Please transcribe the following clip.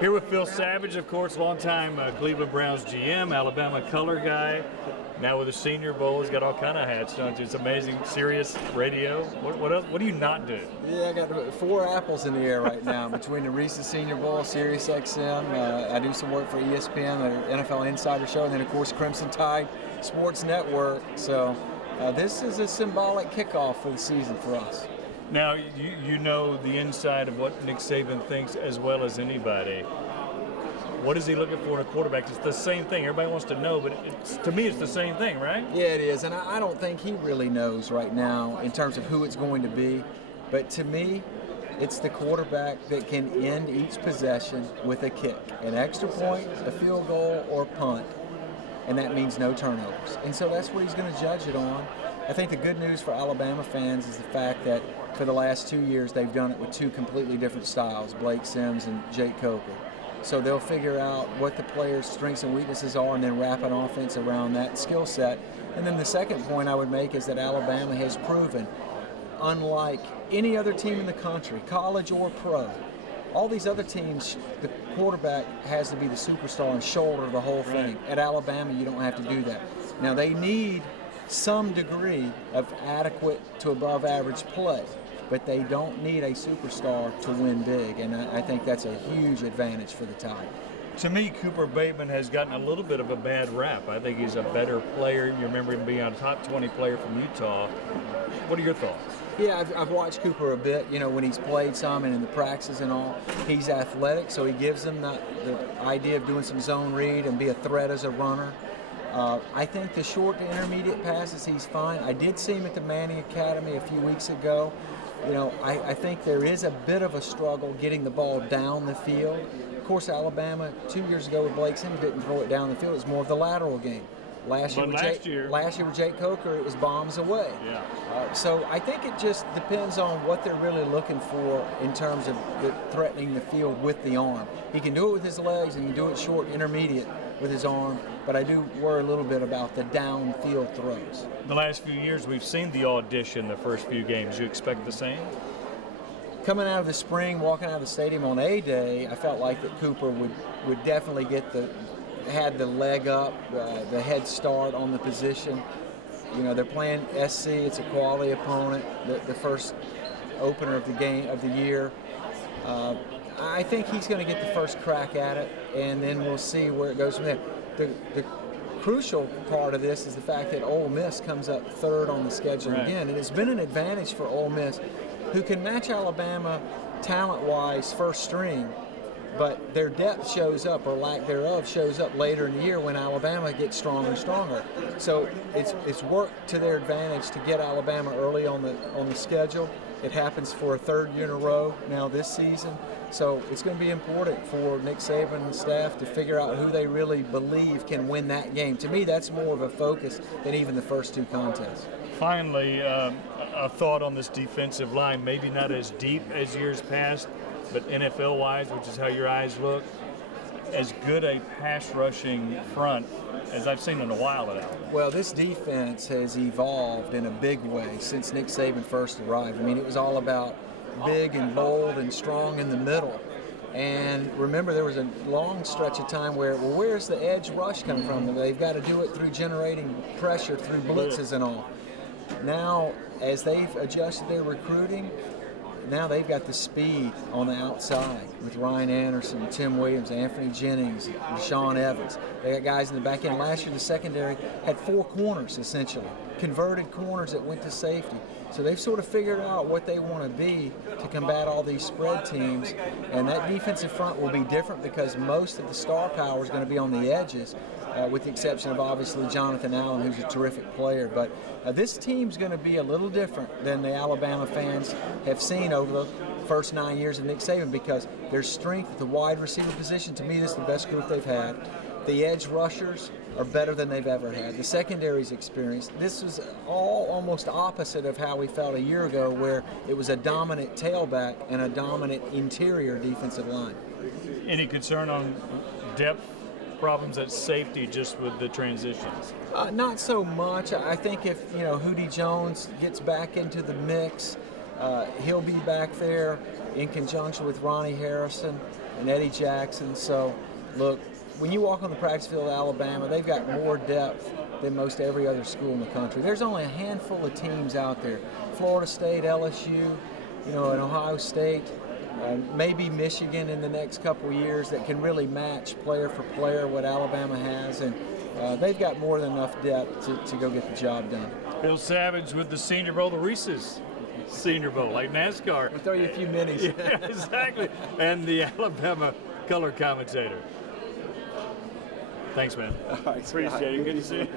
Here with Phil Savage, of course, longtime Cleveland Browns GM, Alabama color guy. Now with the Senior Bowl, he's got all kind of hats, don't you? It's amazing. Sirius radio. What else? What do you not do? Yeah, I got 4 apples in the air right now between the Reese's Senior Bowl, Sirius XM. I do some work for ESPN, the NFL Insider Show, and then of course Crimson Tide Sports Network. So this is a symbolic kickoff for the season for us. Now, you know the inside of what Nick Saban thinks as well as anybody. What is he looking for in a quarterback? It's the same thing. Everybody wants to know, but to me it's the same thing, right? Yeah, it is. And I don't think he really knows right now in terms of who it's going to be. But to me, it's the quarterback that can end each possession with a kick, an extra point, a field goal, or punt. And that means no turnovers. And so that's what he's going to judge it on. I think the good news for Alabama fans is the fact that for the last 2 years they've done it with 2 completely different styles, Blake Sims and Jake Coker. So they'll figure out what the players' strengths and weaknesses are and then wrap an offense around that skill set. And then the second point I would make is that Alabama has proven, unlike any other team in the country, college or pro, all these other teams, the quarterback has to be the superstar and shoulder the whole thing. Right. At Alabama, you don't have to do that. Now, they need some degree of adequate to above average play, but they don't need a superstar to win big, and I think that's a huge advantage for the Tide. To me, Cooper Bateman has gotten a little bit of a bad rap. I think he's a better player. You remember him being a top 20 player from Utah. What are your thoughts? Yeah, I've watched Cooper a bit, when he's played some and in the practices and all. He's athletic, so he gives them the idea of doing some zone read and be a threat as a runner. I think the short to intermediate passes, he's fine. I did see him at the Manning Academy a few weeks ago. I think there is a bit of a struggle getting the ball down the field. Of course, Alabama 2 years ago with Blake Sims didn't throw it down the field. It was more of the lateral game. Last year with Jake Coker, it was bombs away. Yeah. So I think it just depends on what they're really looking for in terms of threatening the field with the arm. He can do it with his legs and he can do it short, intermediate with his arm, but I do worry a little bit about the downfield throws. The last few years, we've seen the audition the first few games. You expect the same? Coming out of the spring, walking out of the stadium on A-Day, I felt like that Cooper would definitely had the leg up, the head start on the position. They're playing SC. It's a quality opponent. The first opener of the game of the year. I think he's going to get the first crack at it, and then we'll see where it goes from there. The crucial part of this is the fact that Ole Miss comes up third on the schedule again, and it's been an advantage for Ole Miss, who can match Alabama talent-wise first string, but their depth shows up, or lack thereof, shows up later in the year when Alabama gets stronger and stronger. So it's worked to their advantage to get Alabama early on the schedule. It happens for a 3rd year in a row now this season. So it's going to be important for Nick Saban and staff to figure out who they really believe can win that game. To me, that's more of a focus than even the first 2 contests. Finally, a thought on this defensive line, maybe not as deep as years past, but NFL-wise, which is how your eyes look, as good a pass rushing front as I've seen in a while at Alabama. Well, this defense has evolved in a big way since Nick Saban first arrived. I mean, it was all about big and bold and strong in the middle. And remember, there was a long stretch of time where, where's the edge rush coming from? They've got to do it through generating pressure through blitzes and all. Now, as they've adjusted their recruiting, now they've got the speed on the outside with Ryan Anderson, Tim Williams, Anthony Jennings, Deshaun Evans. They got guys in the back end. Last year, the secondary had 4 corners, essentially, converted corners that went to safety. So they've sort of figured out what they want to be to combat all these spread teams. And that defensive front will be different because most of the star power is going to be on the edges, with the exception of obviously Jonathan Allen, who's a terrific player. But this team's going to be a little different than the Alabama fans have seen over the first 9 years of Nick Saban, because their strength at the wide receiver position, to me, this is the best group they've had. The edge rushers are better than they've ever had. The secondary's experienced. This was all almost opposite of how we felt a year ago, where it was a dominant tailback and a dominant interior defensive line. Any concern on depth problems at safety just with the transitions? Not so much. I think if Hootie Jones gets back into the mix, he'll be back there in conjunction with Ronnie Harrison. and Eddie Jackson. So, look, when you walk on the practice field of Alabama, they've got more depth than most every other school in the country. There's only a handful of teams out there. Florida State, LSU, and Ohio State, maybe Michigan in the next couple of years that can really match player for player what Alabama has. And they've got more than enough depth to go get the job done. Bill Savage with the Senior Bowl, the Reese's Senior Bowl, like NASCAR. I'll throw you a few minis. Yeah, exactly. And the Alabama color commentator. Thanks, man. All right, Appreciate it. Good to see you.